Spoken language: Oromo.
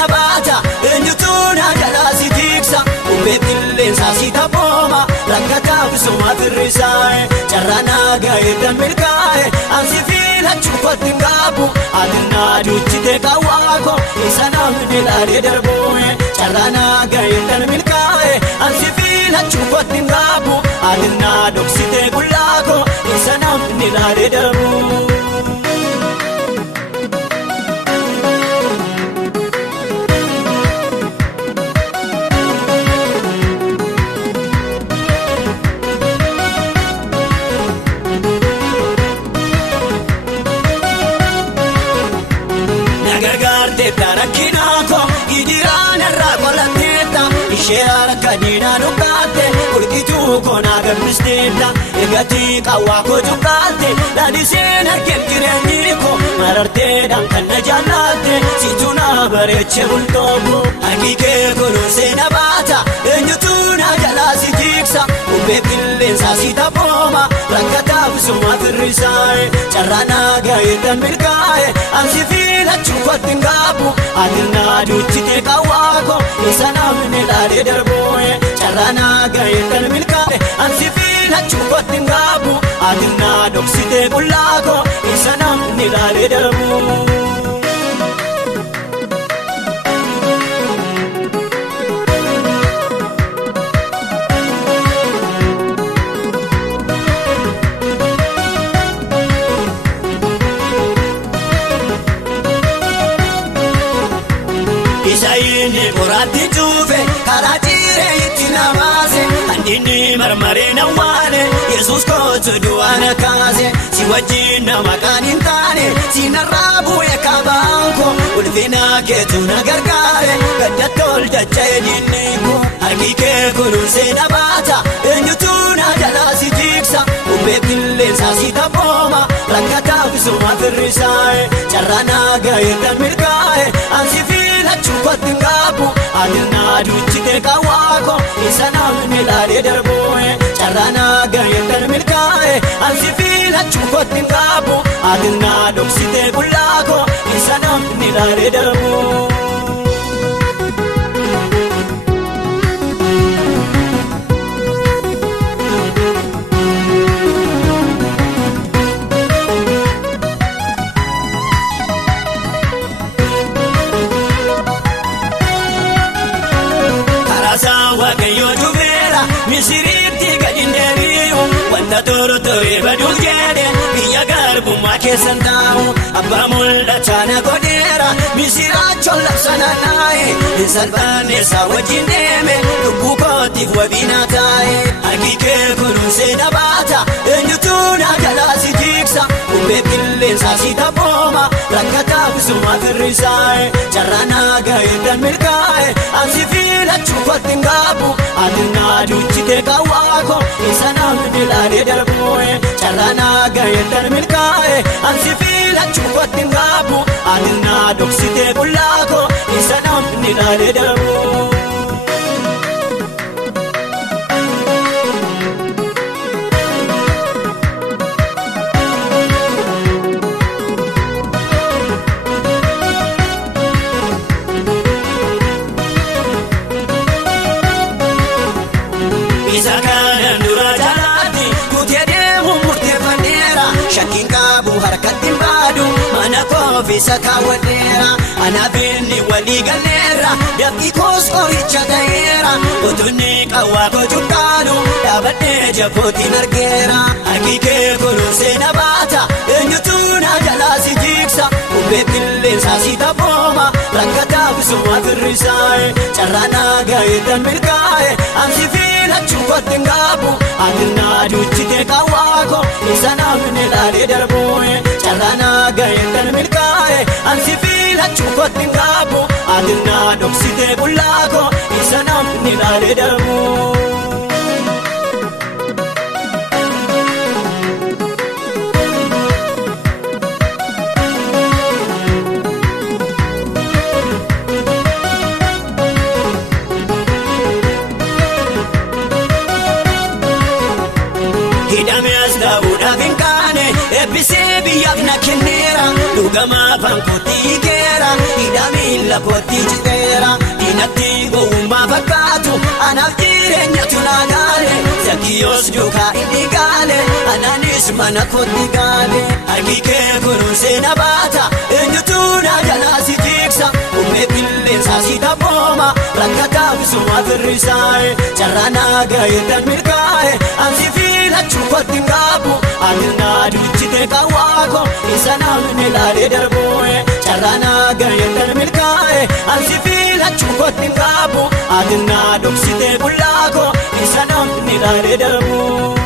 seena baata eenyutu na jalaa si tiksa uumee qilleensaa si taphooma rakkataaf suma firrisaa'e carraa naaga'e dan milkaa'e ansi filachuu kottin qaabu atinaa duuchite qawwaako isa namni laalee darbu'e carraa naaga'e dan milkaa'e ansi filachuu kottin qaabu atinaa dhoksite qullaako isa namni laalee darbu'e. Rakkinako idiraan irraa qolatteetta ishee harka diinaan uqqaatte urgituu koonaa gammisteetta eegatii qawwaa koo cuqqaatte dhaadhiseen argeen jireenyi koo mararteedhaan kan na jaallatte situ na bareeche bultooko haqiiqee kunuunsee na baata eenyutu na jalaa si tiksa uumee qilleensaa si taphooma rakkataaf suma firrisaa'e carraa naaga'e dan milkaa'e ansi filachuu kottin qaabu atinaa duuchite qawwaako isa namni laalee darbu'e carraa naaga'e dan milkaa'e ansi filachuu kottin qaabu atinaa dhoksite qullaako isa namni laalee darbu'e. Isaayini qoraatti tuufe karaa jiree itti namaase handinni marmaree na waane Yesuus kootu du'aana kaase si wajjin nama kan hin taane si narraa bu'e kabaanko ulfina keetu na gargaare gaddatti ol dacha'e diinni koo haqiiqee kunuunsee na baata eenyutu na jalaa si tiksa uumee qilleensaa si taphooma rakkataaf suma firrisaa'e carraa naaga'e dan milkaa'e ansi filachuu kottin qaabu atinaa duuchite qawwaako isa namni laalee darbu'e carraa naaga'e dan milkaa'e ansi filachuu kottin qaabu atinaa dhoksite qullaako isa namni laalee darbu'e. Waaqayyoo dhufeera Misiriitti gadi hin deebi'u wanta tortoree baduuf jedhe biyya garbummaa keessan taa'u abbaa mul'achaa na godheera Misiraachoon labsana naa'e hin salphanne isaa wajjin deeme lubbuu kootiif wabii naa taa'e haqiiqee kunuunsee na baata eenyutu na jalaa si tiksa uumee qilleensaa si taphooma rakkataaf suma firrisaa'e carraa naaga'e dan milkaa'e ansi filachuu kottin qaabu atinaa duuchite qawwaako isa namni laalee darbu'e carraa naaga'e dan milkaa'e ansi filachuu kottin qaabu atinaa dhoksite qullaako isa namni laalee darbu'e. Isa kanan dura jalaatti kutee deemu murteeffanneera shakkiin qabu harkatti baadu mana koofisa kaawwadheera anaaf inni walii galleera dafqii koos qoricha ta'eera utunni qawwaa koo cuqqaalu dhaabadhee jabootiin argeera haqiiqee kunuunsee na baata eenyutu na jalaa si tiksa uumee qilleensaa si taphooma rakkataaf suma firrisaa'e carraa naaga'e dan milkaa'e ansi filachuu kottin qaabu atinaa duuchite qawwaako isa namni laalee darbu'e carraa naaga'e dan milkaa'e ansi filachuu kottin qaabu atinaa dhoksite qullaako isa namni laalee darbu'e. Hidhamee as dhabuudhaaf hin kaane eebbisee biyyaaf na kenneera dhugama afaan kootii keera hidha miila kootii citeera diinatti gowwummaa fakkaatu anaaf jireenyatu naa gaale Zakkiyoos duukaa inni gaale anaanis mana kootii gaale harki kee kunuunsee na baata eenyutu na jalaa si tiksa uumee qilleensaa si taphooma rakkataaf suma firrisaa'e carraa naa gaheedhaan milkaa'e ansi filachuu kootiin qaabu amirnaa duuchitee qawwaako isa namni laalee darbu'e carraa naa gaheedhaan milkaa'e ansi filachuu kootiin qaabu amirnaa dhoksitee bullaako isa namni laalee darbu'e.